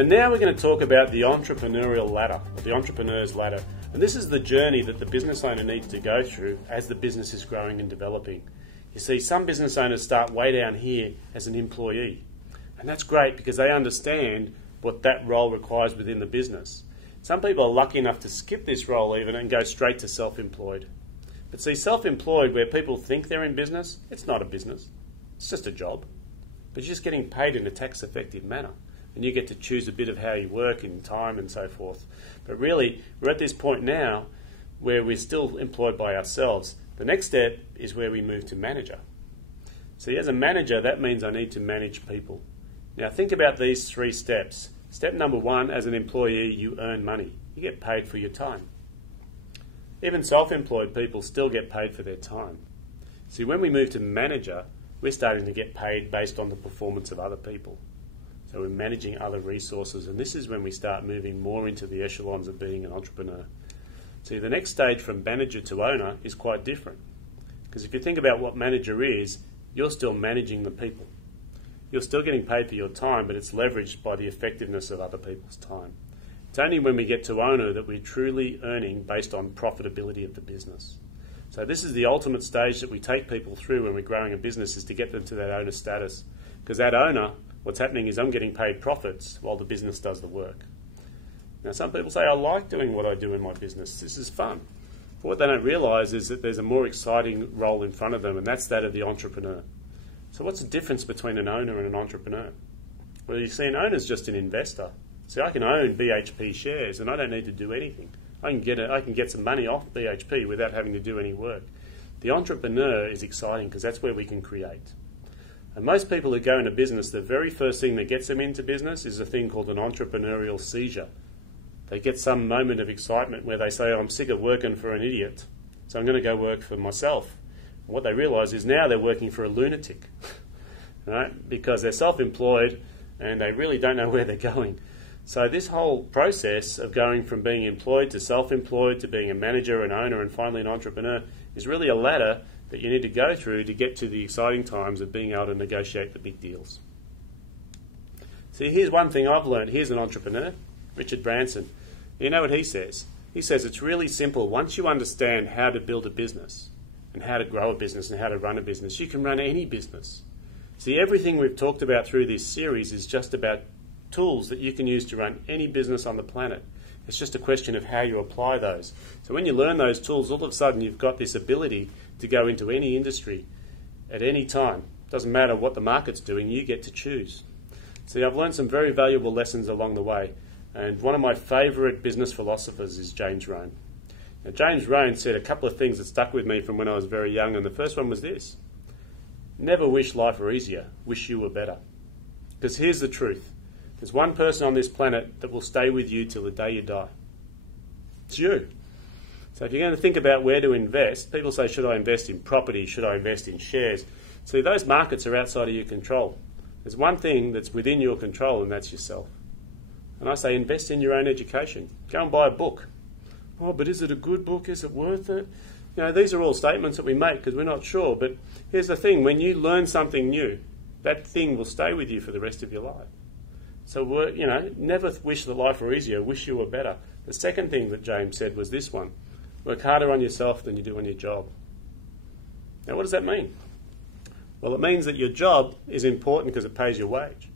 So now we're going to talk about the entrepreneurial ladder, or the entrepreneur's ladder. And this is the journey that the business owner needs to go through as the business is growing and developing. You see, some business owners start way down here as an employee. And that's great because they understand what that role requires within the business. Some people are lucky enough to skip this role even and go straight to self-employed. But see, self-employed, where people think they're in business, it's not a business. It's just a job. But you're just getting paid in a tax-effective manner. And you get to choose a bit of how you work in time and so forth. But really, we're at this point now where we're still employed by ourselves. The next step is where we move to manager. See, as a manager, that means I need to manage people. Now think about these 3 steps. Step number 1, as an employee, you earn money. You get paid for your time. Even self-employed people still get paid for their time. See, when we move to manager, we're starting to get paid based on the performance of other people. So we're managing other resources, and this is when we start moving more into the echelons of being an entrepreneur. See, the next stage from manager to owner is quite different. Because if you think about what manager is, you're still managing the people. You're still getting paid for your time, but it's leveraged by the effectiveness of other people's time. It's only when we get to owner that we're truly earning based on profitability of the business. So this is the ultimate stage that we take people through when we're growing a business, is to get them to that owner status. Because that owner, what's happening is I'm getting paid profits while the business does the work. Now some people say, I like doing what I do in my business, this is fun. But what they don't realise is that there's a more exciting role in front of them, and that's that of the entrepreneur. So what's the difference between an owner and an entrepreneur? Well, you see, an owner is just an investor. See, I can own BHP shares and I don't need to do anything. I can get some money off BHP without having to do any work. The entrepreneur is exciting because that's where we can create. And most people who go into business, the very first thing that gets them into business is a thing called an entrepreneurial seizure. They get some moment of excitement where they say, I'm sick of working for an idiot, so I'm going to go work for myself. And what they realise is now they're working for a lunatic, right? Because they're self-employed and they really don't know where they're going. So this whole process of going from being employed to self-employed to being a manager, an owner, and finally an entrepreneur is really a ladder that you need to go through to get to the exciting times of being able to negotiate the big deals. See, here's one thing I've learned. Here's an entrepreneur, Richard Branson. You know what he says? He says it's really simple. Once you understand how to build a business and how to grow a business and how to run a business, you can run any business. See, everything we've talked about through this series is just about tools that you can use to run any business on the planet. It's just a question of how you apply those. So when you learn those tools, all of a sudden you've got this ability to go into any industry at any time. Doesn't matter what the market's doing, you get to choose. See, I've learned some very valuable lessons along the way, and one of my favourite business philosophers is James Rohn. Now, James Rohn said a couple of things that stuck with me from when I was very young, and the first one was this: never wish life were easier, wish you were better. Because here's the truth. There's one person on this planet that will stay with you till the day you die. It's you. So if you're going to think about where to invest, people say, should I invest in property? Should I invest in shares? See, those markets are outside of your control. There's one thing that's within your control, and that's yourself. And I say invest in your own education. Go and buy a book. Oh, but is it a good book? Is it worth it? You know, these are all statements that we make because we're not sure. But here's the thing. When you learn something new, that thing will stay with you for the rest of your life. So, you know, never wish that life were easier, wish you were better. The second thing that James said was this one: work harder on yourself than you do on your job. Now, what does that mean? Well, it means that your job is important because it pays your wage.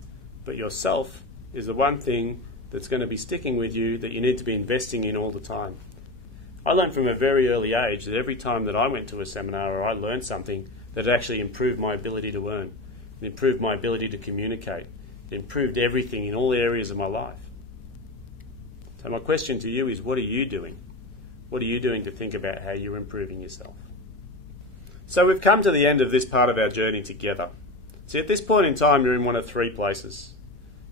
But yourself is the one thing that's going to be sticking with you that you need to be investing in all the time. I learned from a very early age that every time that I went to a seminar or I learned something, that it actually improved my ability to earn. It improved my ability to communicate. It improved everything in all areas of my life. So my question to you is, what are you doing? What are you doing to think about how you're improving yourself? So we've come to the end of this part of our journey together. See, at this point in time, you're in one of 3 places.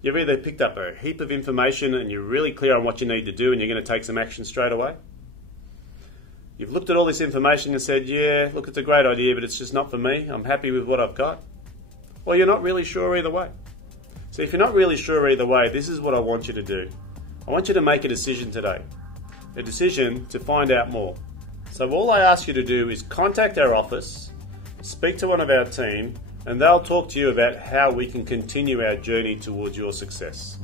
You've either picked up a heap of information and you're really clear on what you need to do and you're going to take some action straight away. You've looked at all this information and said, yeah, look, it's a great idea, but it's just not for me. I'm happy with what I've got. Well, you're not really sure either way. So if you're not really sure either way, this is what I want you to do. I want you to make a decision today. A decision to find out more. So all I ask you to do is contact our office, speak to one of our team, and they'll talk to you about how we can continue our journey towards your success.